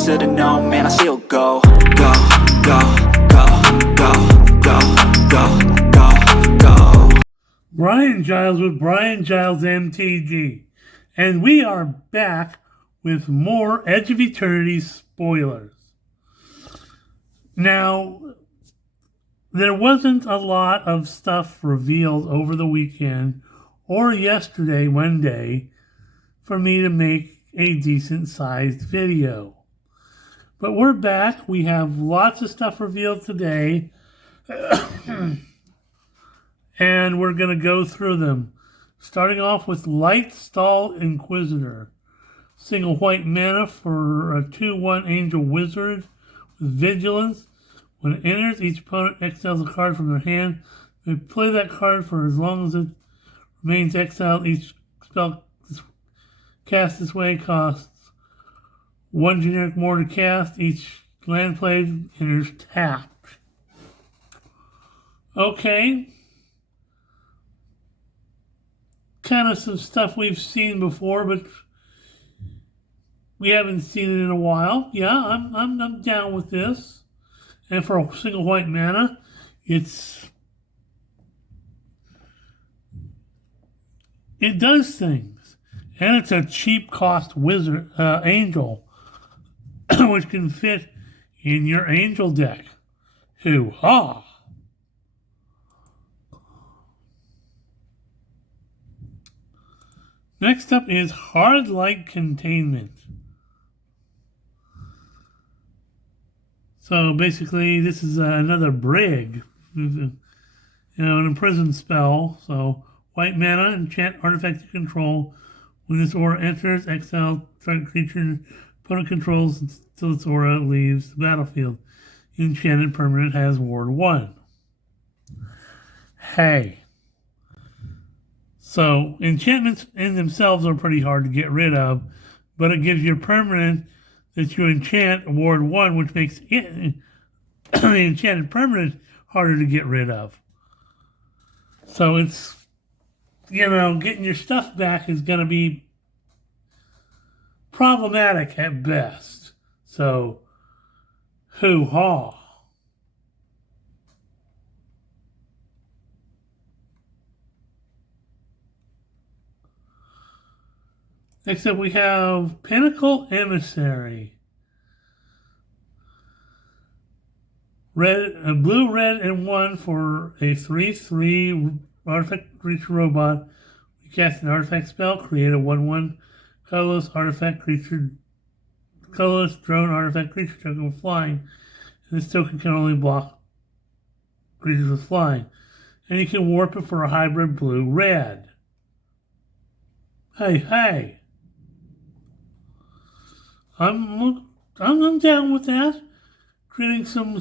closer to no, man, I still go. Go, go, go, go, go, go, go, go. Brian Giles with Brian Giles MTG. And we are back with more Edge of Eternity spoilers. Now, there wasn't a lot of stuff revealed over the weekend or yesterday, Monday, for me to make a decent-sized video. But we're back. We have lots of stuff revealed today. And we're going to go through them. Starting off with Lightstall Inquisitor. Single white mana for a 2/1 Angel Wizard with Vigilance. When it enters, each opponent exiles a card from their hand. They play that card for as long as it remains exiled. Each spell cast this way costs 1 generic more to cast. Each land played enters tapped. Okay. Kind of some stuff we've seen before, but we haven't seen it in a while. Yeah, I'm down with this. And for a single white mana, it does things. And it's a cheap cost wizard angel, which can fit in your angel deck. Hoo-ha! Next up is Hard Light Containment. So basically, this is another Brig, an imprisoned spell. So white mana, enchant artifact you control. When this aura enters, exile target creature opponent controls until its aura leaves the battlefield. Enchanted permanent has Ward 1. Hey. So enchantments in themselves are pretty hard to get rid of, but it gives your permanent that you enchant Ward 1, which makes it, the enchanted permanent harder to get rid of. So it's, getting your stuff back is going to be problematic at best. So, hoo-ha. Next up, we have Pinnacle Emissary. Blue, red, and 1 for a 3/3 artifact creature robot. You cast an artifact spell, create a 1/1 colorless artifact creature, colorless drone artifact creature token with flying. And this token can only block creatures with flying. And you can warp it for a hybrid blue-red. Hey. I'm down with that. Creating some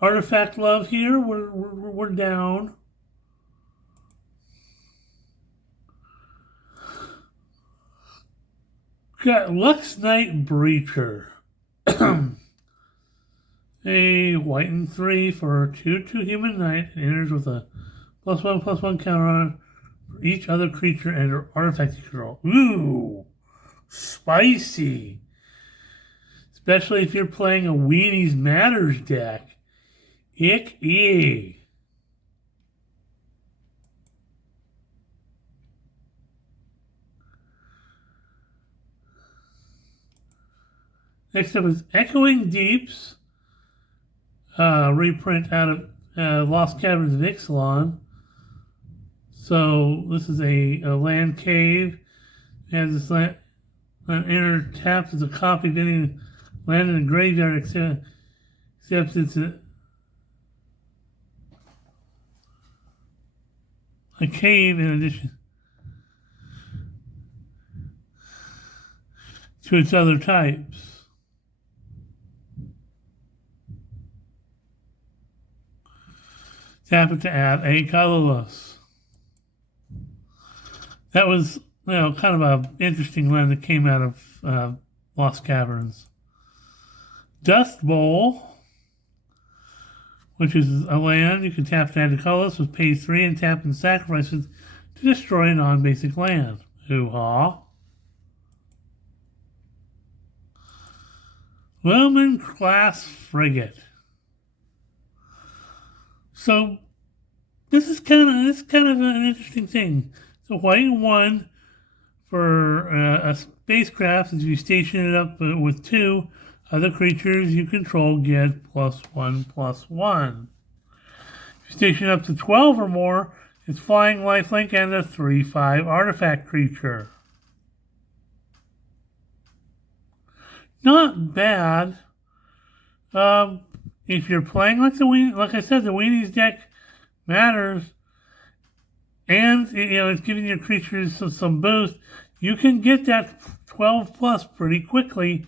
artifact love here. We're down. Got Lux Knight Breacher. A white and 3 for 2/2 human knight. It enters with a +1/+1 counter on it. Each other creature and artifact you control. Ooh, spicy. Especially if you're playing a Weenies Matters deck. Ick-ee. Next up is Echoing Deeps. Reprint out of Lost Caverns of Ixalan. So this is a land cave. It has this land inner tapped as a copy of any land in a graveyard except it's a cave in addition to its other types. Tap it to add a colorless. That was, kind of an interesting land that came out of Lost Caverns. Dust Bowl, which is a land you can tap to add to colorless with pay 3 and tap and sacrifice it to destroy a non-basic land. Hoo-ha. Woman class frigate. So this is kind of an interesting thing. So white 1 for a spacecraft, if you station it up with 2 other creatures you control get +1/+1. If you station up to 12 or more, it's flying, lifelink, and a 3/5 artifact creature. Not bad. If you're playing like I said, the Weenies deck matters, and it's giving your creatures some boost. You can get that 12 plus pretty quickly.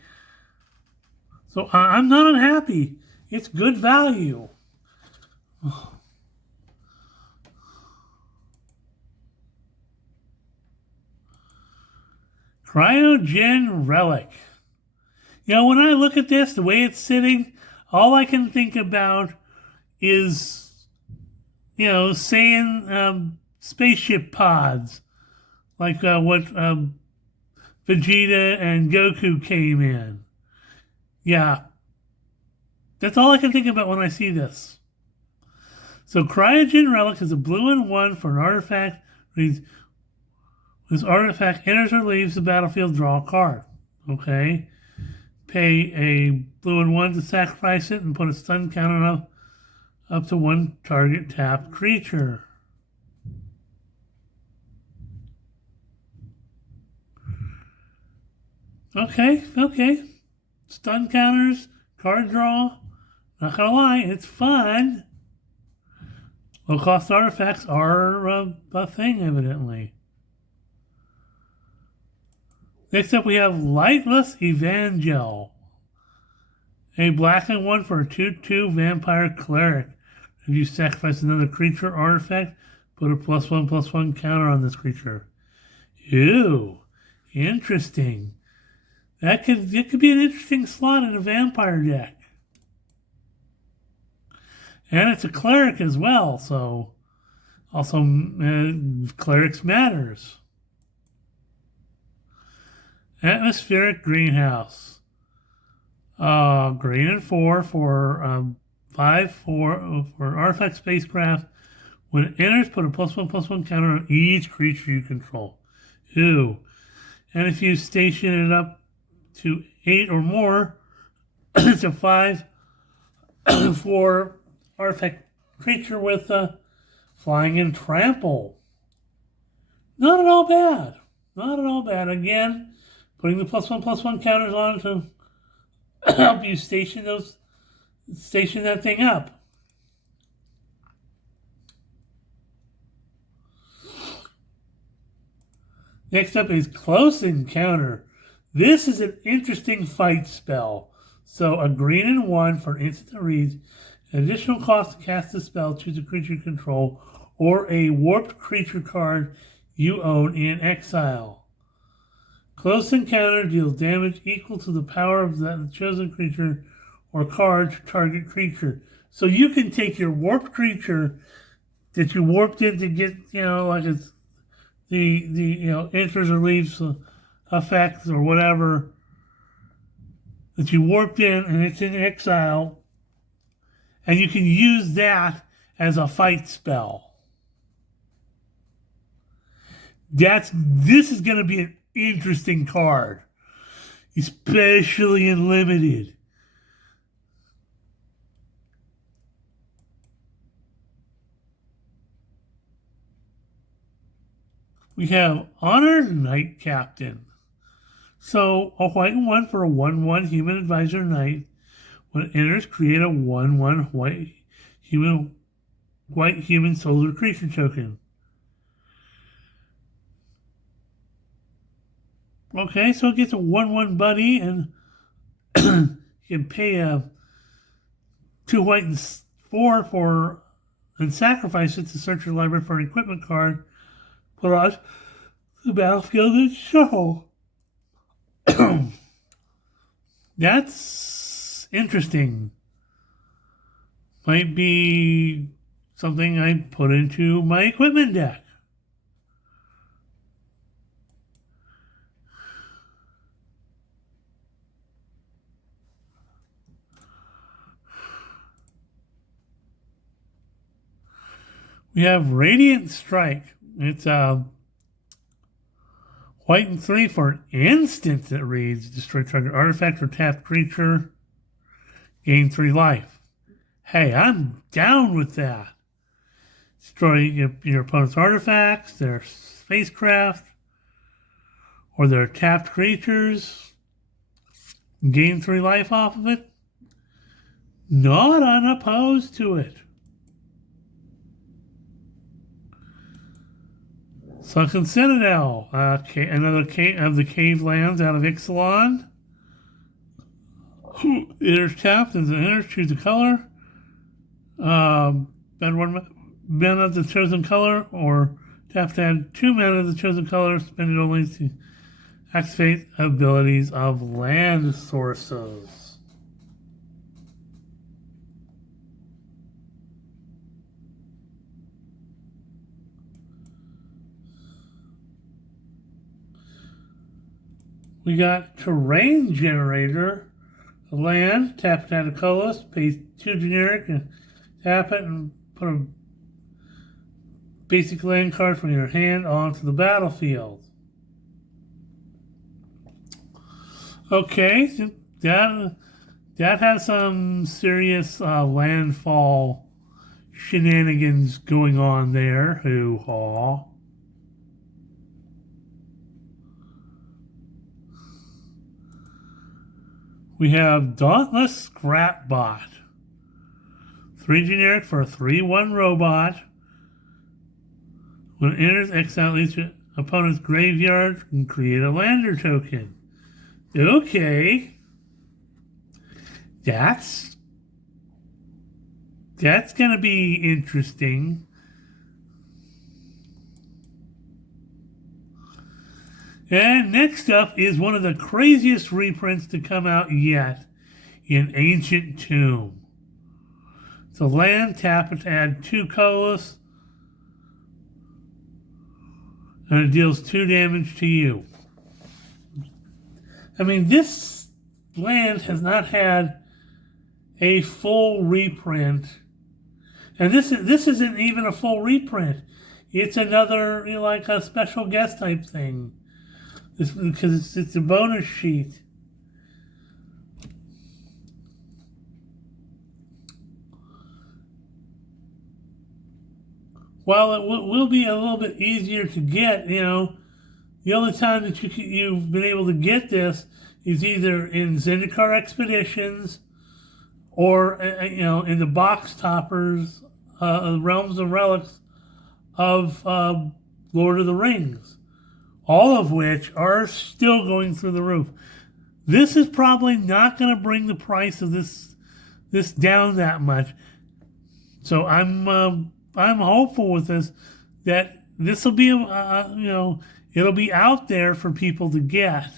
So I'm not unhappy. It's good value. Cryogen Relic. When I look at this, the way it's sitting, all I can think about is, saying spaceship pods, like what Vegeta and Goku came in. Yeah, that's all I can think about when I see this. So Cryogen Relic is a blue and 1 for an artifact. Reads, this artifact enters or leaves the battlefield, draw a card. Okay. Pay a blue and 1 to sacrifice it and put a stun counter up to 1 target tapped creature. Okay. Stun counters, card draw. Not gonna lie, it's fun. Low cost artifacts are a thing, evidently. Next up, we have Lightless Evangel. A black and 1 for a 2/2 vampire cleric. If you sacrifice another creature artifact, put a +1/+1 counter on this creature. Ew, interesting. It could be an interesting slot in a vampire deck. And it's a cleric as well, so also clerics matters. Atmospheric Greenhouse. Green and 4 for 5/4 for an artifact spacecraft. When it enters, put a +1/+1 counter on each creature you control. Ew. And if you station it up to 8 or more, it's a 5 for artifact creature with flying and trample. Not at all bad. Not at all bad. Again, putting the +1/+1 counters on to help you station that thing up. Next up is Close Encounter. This is an interesting fight spell. So a green and 1 for an instant that reads, an additional cost to cast the spell, choose a creature you control, or a warped creature card you own in exile. Close Encounter deals damage equal to the power of the chosen creature or card to target creature. So you can take your warped creature that you warped in to get, like it's the enters or leaves effects or whatever that you warped in, and it's in exile, and you can use that as a fight spell. This is going to be an interesting card, especially in limited. We have Honored Knight Captain. So a white and 1 for a 1/1 human advisor knight. When it enters, create a 1/1 white human soldier creature token. Okay, so it gets a 1/1 buddy, and you can pay a 2 white and 4 for and sacrifice it to search your library for an equipment card. Put on the battlefield and shuffle. That's interesting. Might be something I put into my equipment deck. We have Radiant Strike. It's white and 3 for an instant that reads destroy target artifact or tapped creature. Gain 3 life. Hey, I'm down with that. Destroy your opponent's artifacts, their spacecraft, or their tapped creatures. Gain 3 life off of it. Not unopposed to it. Sunken Citadel, another of the cave lands out of Ixalan. Enters tapped as an enter, choose a color. Spend 1 mana of the chosen color, or tap to add 2 mana of the chosen color. Spend it only to activate abilities of land sources. We got Terrain Generator, a land, tap it, add a colorless, pay 2 generic, and tap it and put a basic land card from your hand onto the battlefield. Okay, so that has some serious landfall shenanigans going on there. Hoo-haw. We have Dauntless Scrapbot. 3 generic for a 3/1 robot. When it enters, exile each opponent's graveyard and create a lander token. Okay. That's gonna be interesting. And next up is one of the craziest reprints to come out yet in Ancient Tomb. It's a land, tap it to add 2 colorless, and it deals 2 damage to you. I mean, this land has not had a full reprint. And this isn't even a full reprint. It's another, like a special guest type thing. Because it's a bonus sheet. While it will be a little bit easier to get, the only time that you've been able to get this is either in Zendikar Expeditions or, in the box toppers, Realms and Relics of Lord of the Rings. All of which are still going through the roof. This is probably not going to bring the price of this down that much. So I'm hopeful with this that this will be it'll be out there for people to get.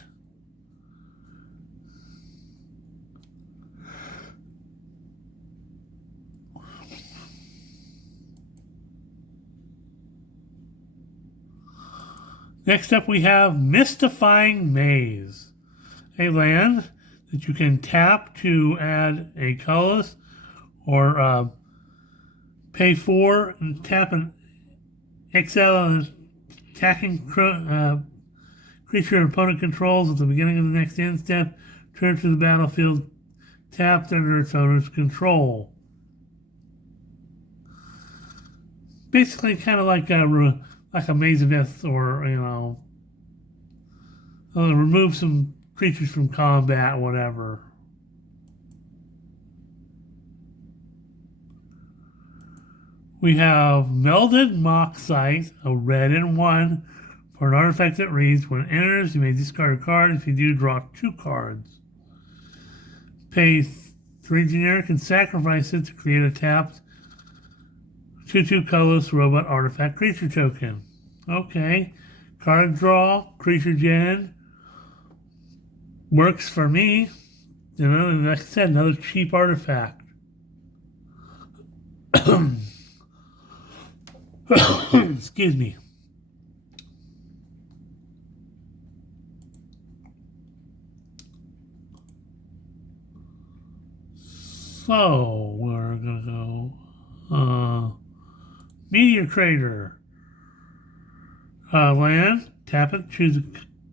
Next up, we have Mystifying Maze, a land that you can tap to add a colorless or pay 4 and tap an exile an attacking creature opponent controls at the beginning of the next end step, turn to the battlefield tapped under its owner's control. Basically, kind of like a Maze of Ith, or, remove some creatures from combat, whatever. We have Melded Moxite, a red and 1, for an artifact that reads, when it enters, you may discard a card. If you do, draw 2 cards. Pay 3 generic and sacrifice it to create a tapped 2/2 colorless robot artifact creature token. Okay. Card draw, creature gen. Works for me. Like I said, another cheap artifact. Excuse me. So, we're going to go Meteor Crater. Land, tap it, choose a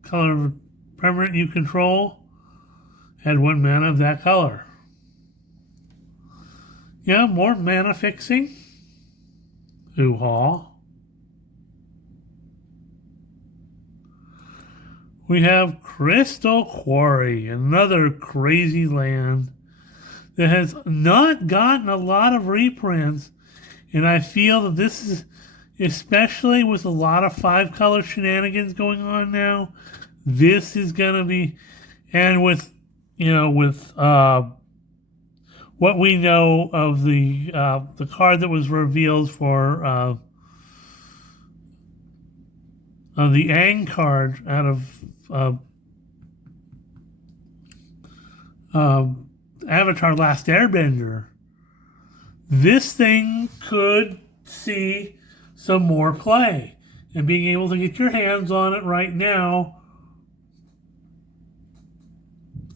color of permanent you control, add 1 mana of that color. Yeah, more mana fixing. Hoo-haw. We have Crystal Quarry, another crazy land that has not gotten a lot of reprints, and I feel that this is, especially with a lot of 5-color shenanigans going on now, this is gonna be, and with what we know of the card that was revealed for the Aang card out of Avatar: Last Airbender, this thing could see some more play, and being able to get your hands on it right now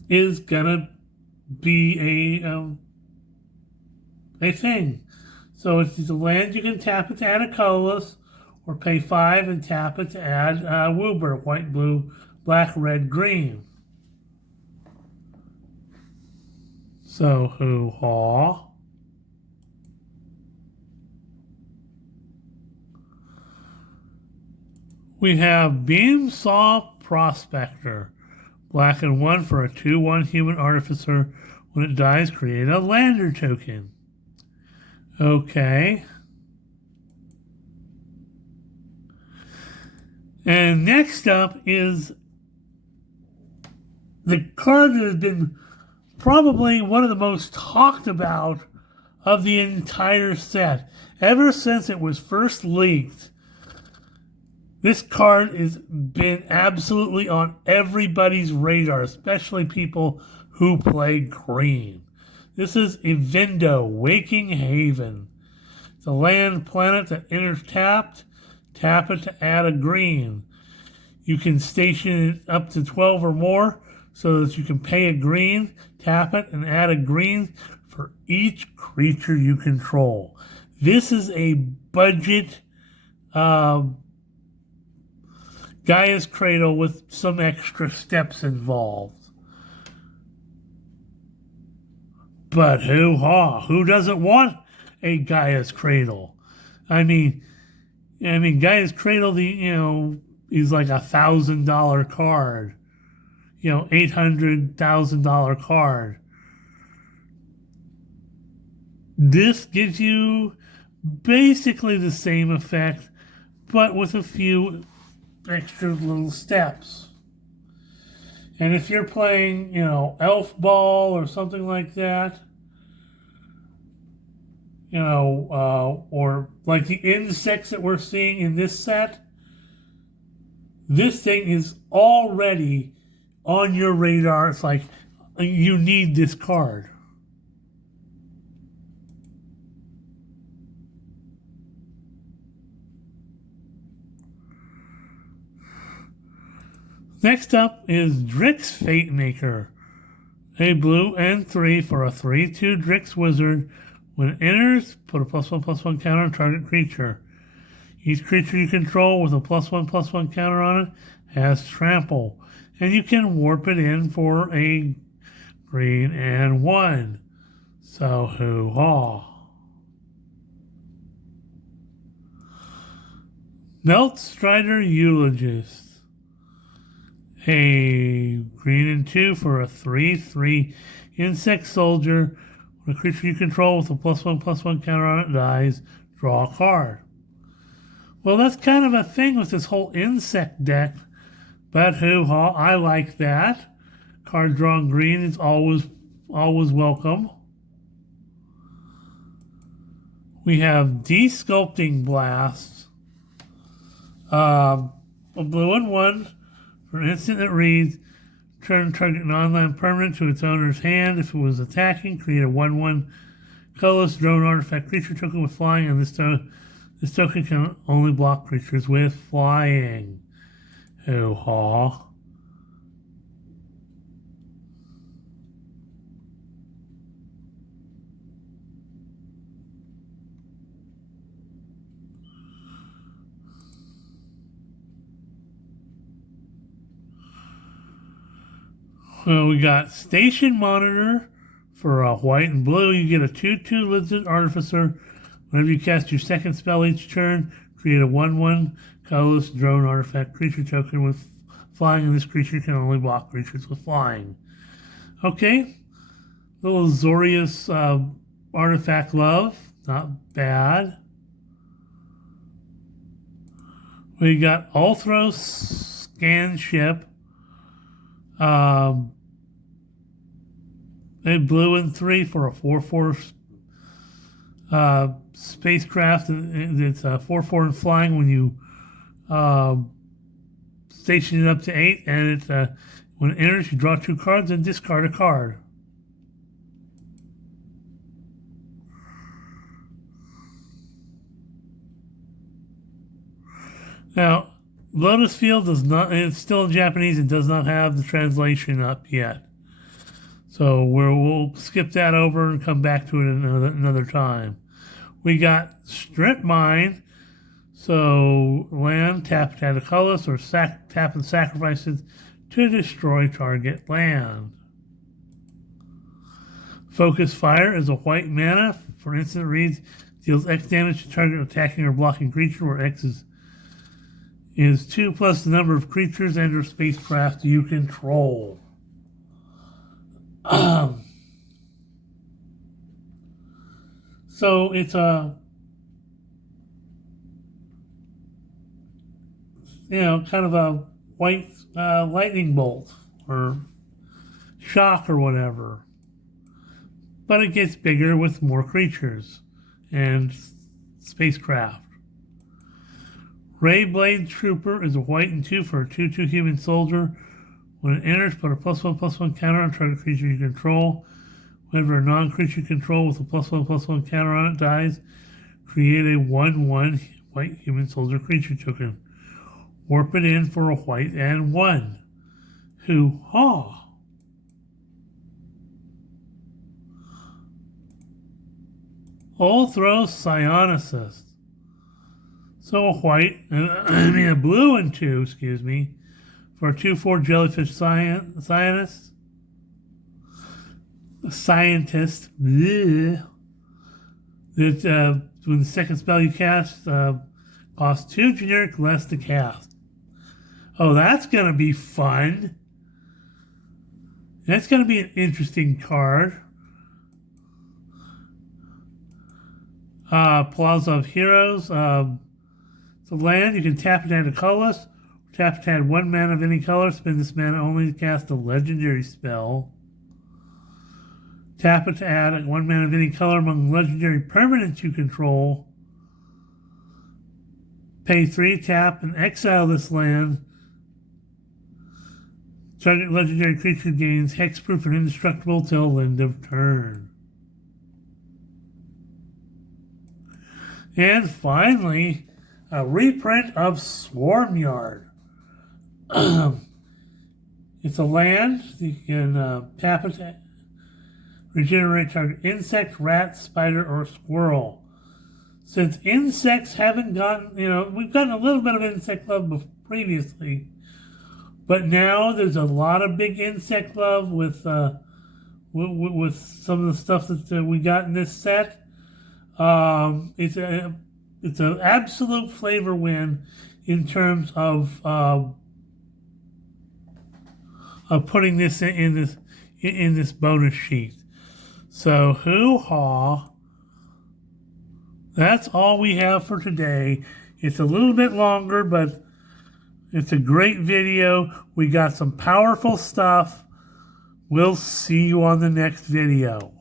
is gonna be a thing. So if it's a land, you can tap it to add a colorless, or pay 5 and tap it to add Woober, white, blue, black, red, green. So hoo-haw. We have Beamsaw Prospector. Black and 1 for a 2/1 human artificer. When it dies, create a lander token. Okay. And next up is the card that has been probably one of the most talked about of the entire set. Ever since it was first leaked, this card has been absolutely on everybody's radar, especially people who play green. This is Evindo, Waking Haven. It's a land planet that enters tapped. Tap it to add a green. You can station it up to 12 or more so that you can pay a green, tap it, and add a green for each creature you control. This is a budget Gaia's Cradle with some extra steps involved. But hoo-ha, who doesn't want a Gaia's Cradle? I mean, Gaia's Cradle, is like $1,000 card. $800,000 card. This gives you basically the same effect, but with a few extra little steps. And if you're playing, Elf Ball or something like that, or like the insects that we're seeing in this set, this thing is already on your radar. It's like you need this card. Next up is Drix Fate Maker. A blue and 3 for a 3/2 Drix Wizard. When it enters, put a +1/+1 counter on target creature. Each creature you control with a +1/+1 counter on it has trample, and you can warp it in for a green and 1. So hoo-haw. Melt Strider Eulogist. A green and 2 for a 3/3 insect soldier. When a creature you control with a +1/+1 counter on it dies, draw a card. Well, that's kind of a thing with this whole insect deck, but hoo-ha, I like that. Card drawn green is always welcome. We have Desculpting Blast. A blue and 1 for an instant that reads, turn target non-land permanent to its owner's hand. If it was attacking, create a 1/1 colorless drone artifact creature token with flying, and this token can only block creatures with flying. Hoo-haw. Well, we got Station Monitor for white and blue. You get a 2/2 Lizard Artificer. Whenever you cast your second spell each turn, create a 1/1 colorless drone artifact creature token with flying, and this creature can only block creatures with flying. Okay. Little Azorius artifact love. Not bad. We got Ulthros Scan Ship. A blue and 3 for a 4/4 spacecraft. It's a 4/4 and flying when you station it up to 8, and it's when it enters, you draw 2 cards and discard a card. Now, Lotus Field does not, it's still in Japanese and does not have the translation up yet. So we'll skip that over and come back to it another time. We got Strip Mine. So land, tap to add a colorless, or tap and sacrifice it to destroy target land. Focus Fire is a white mana. For instant reads, deals X damage to target attacking or blocking creature, where X is 2 plus the number of creatures and or spacecraft you control. So it's a, kind of a white lightning bolt or shock or whatever. But it gets bigger with more creatures and spacecraft. Ray Blade Trooper is a white and 2 for a 2/2 human soldier. When it enters, put a +1/+1 counter on target creature you control. Whenever a non-creature control with a +1/+1 counter on it dies, create a 1/1 white human soldier creature token. Warp it in for a white and 1. Hoo-ha! Ulthros Psionicist. So a white, a blue and 2, for a 2/4 jellyfish scientist. Bleh. That when the second spell you cast costs 2 generic less to cast. Oh, that's gonna be fun. That's gonna be an interesting card. Plaza of Heroes. It's a land. You can tap it and add a colorless. Tap it to add 1 mana of any color. Spend this mana only to cast a legendary spell. Tap it to add 1 mana of any color among legendary permanents you control. Pay 3, tap, and exile this land. Target legendary creature gains hexproof and indestructible till end of turn. And finally, a reprint of Swarmyard. It's a land. You can tap it to regenerate target insect, rat, spider, or squirrel. Since insects haven't gotten, we've gotten a little bit of insect love previously, but now there's a lot of big insect love with some of the stuff that we got in this set. It's an absolute flavor win in terms of putting this in this bonus sheet. So hoo-ha! That's all we have for today. It's a little bit longer, but it's a great video. We got some powerful stuff. We'll see you on the next video.